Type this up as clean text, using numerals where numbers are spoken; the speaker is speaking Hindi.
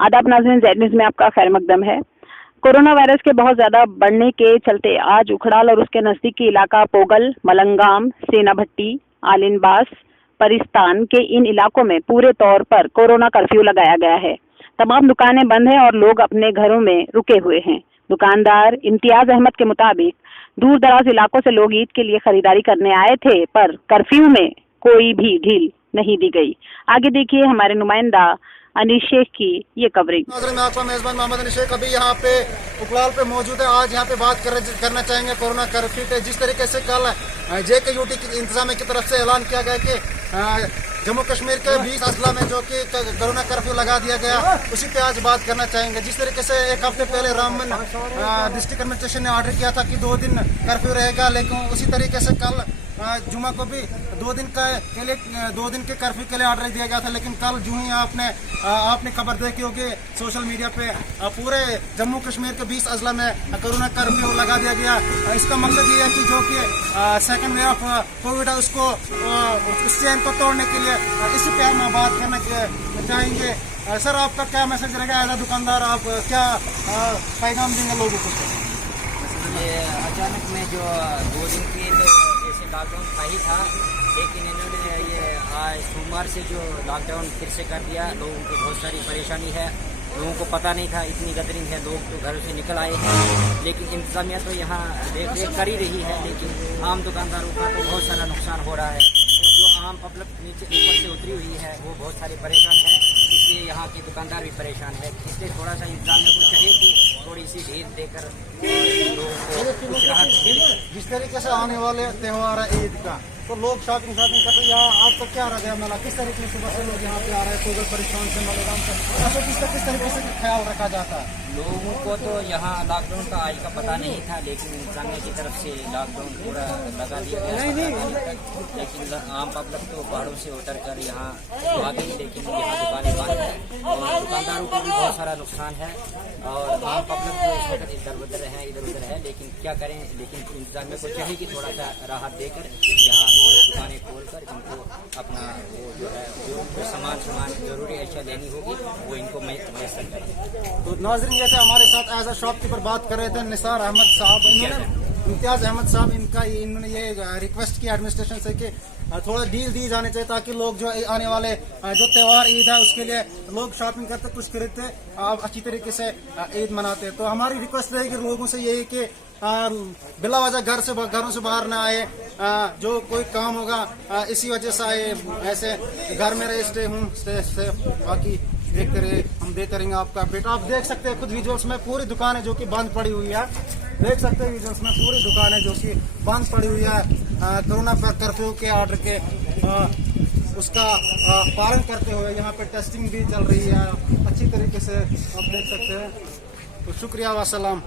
आदाब नाज़रीन, ज़ेड न्यूज़ में आपका खैर मकदम है। कोरोना वायरस के बहुत ज्यादा बढ़ने के चलते आज उखड़ाल और उसके नजदीकी इलाका पोगल, मलंगाम, सेना भट्टी, आलिनबास, परिस्तान के इन इलाकों में पूरे तौर पर कोरोना कर्फ्यू लगाया गया है। तमाम दुकानें बंद हैं और लोग अपने घरों में रुके हुए हैं। दुकानदार इम्तियाज अहमद के मुताबिक दूर दराज इलाकों से लोग ईद के लिए खरीदारी करने आए थे, पर कर्फ्यू में कोई भी ढील नहीं दी गई। आगे देखिए हमारे नुमाइंदा अनीश शेख की ये कवरेज। मैं आपका मेजबान मोहम्मद अनीश शेख अभी यहाँ पे उपलाल पे मौजूद है। आज यहाँ पे बात करना चाहेंगे कोरोना कर्फ्यू पे। जिस तरीके से कल JKUT की इंतजामिया की तरफ से ऐलान किया गया कि जम्मू कश्मीर के 20 अजला में जो कि कोरोना कर्फ्यू लगा दिया गया, उसी पे आज बात करना चाहेंगे। जिस तरीके से एक हफ्ते पहले रामबन डिस्ट्रिक्ट एडमिनिस्ट्रेशन ने ऑर्डर किया था कि 2 दिन कर्फ्यू रहेगा, लेकिन उसी तरीके से कल जुमा को भी 2 दिन के कर्फ्यू के लिए ऑर्डर दिया गया था। लेकिन कल जो ही आपने खबर देखी होगी सोशल मीडिया पे, पूरे जम्मू कश्मीर के 20 अजला में कोरोना कर्फ्यू लगा दिया गया। इसका मकसद ये है कि जो कि सेकंड वेव ऑफ कोविड है उसको उस चेन को तोड़ने के लिए इसी पे हम बात करना चाहेंगे। सर, आपका क्या मैसेज रहेगा एज अ दुकानदार? आप क्या पैगाम देंगे लोगों को? ये अचानक में जो 2 दिन की लॉकडाउन था ही था, लेकिन इन्होंने ये आज सोमवार से जो लॉकडाउन फिर से कर दिया। लोगों को बहुत सारी परेशानी है, लोगों को पता नहीं था इतनी गैदरिंग है, लोग तो घरों से निकल आए हैं। लेकिन इंतजामिया तो यहाँ देख रेख कर ही रही है, लेकिन आम दुकानदारों का तो बहुत सारा नुकसान हो रहा है। तो जो आम पब्लिक नीचे ऊपर से उतरी हुई है वो बहुत सारे परेशान है, इसलिए यहाँ के दुकानदार भी परेशान है। इसलिए थोड़ा सा इंतजामिया को चाहिए कि थोड़ी सी ढील देकर लोगों को कुछ राहत मिले। जिस तरीके से आने वाले त्यौहार है ईद का, तो लोग शॉपिंग कर रहे हैं। यहाँ आपको क्या रहा है? किस तरीके से सुबह से लोग यहाँ पे आ रहे हैं? पोगल, परिश्रम से, मलगाम से, ऐसा किस तरीके से ख्याल रखा जाता है? लोगों को तो यहाँ लॉकडाउन का आज का पता नहीं था, लेकिन इंतजामिया की तरफ से लॉकडाउन पूरा लगा दिया गया। लेकिन आम पब्लिक तो पहाड़ों से उतर कर यहाँ आ गई, लेकिन यहाँ दुकानें बंद है और दुकानदारों को भी बहुत सारा नुकसान है। और आम पब्लिक जो इस वक्त इधर उधर है, लेकिन क्या करें। लेकिन इंतजामिया को चाहिए कि थोड़ा सा राहत देकर यहाँ दुकानें खोलकर इनको अपना वो जो है जो सामान जरूरी अशिया लेनी होगी वो इनको मैसर करें। तो नाज़रीन, ये थे हमारे साथ एज अ शॉपकीपर बात कर रहे थे निसार अहमद साहब। इम्तियाज अहमद साहब, इन्होंने ये रिक्वेस्ट की एडमिनिस्ट्रेशन से कि थोड़ा डील दी जानी चाहिए, ताकि लोग जो आने वाले जो त्यौहार ईद है उसके लिए लोग शॉपिंग करते, कुछ खरीदते, अच्छी तरीके से ईद मनाते। तो हमारी रिक्वेस्ट रहेगी लोगों से यही कि बिला वजह घरों से बाहर ना आए। जो कोई काम होगा इसी वजह से आए, ऐसे घर में रहे, स्टे बाकी हम देते रहेंगे आपका अपडेट। आप देख सकते हैं खुद विजुअल्स में पूरी दुकान है जो कि बंद पड़ी हुई है। देख सकते हैं विजुअल्स में पूरी दुकान है जो कि बंद पड़ी हुई है। कोरोना कर्फ्यू के ऑर्डर के उसका पालन करते हुए यहाँ पे टेस्टिंग भी चल रही है अच्छी तरीके से, आप देख सकते हैं। तो शुक्रिया, वसलाम।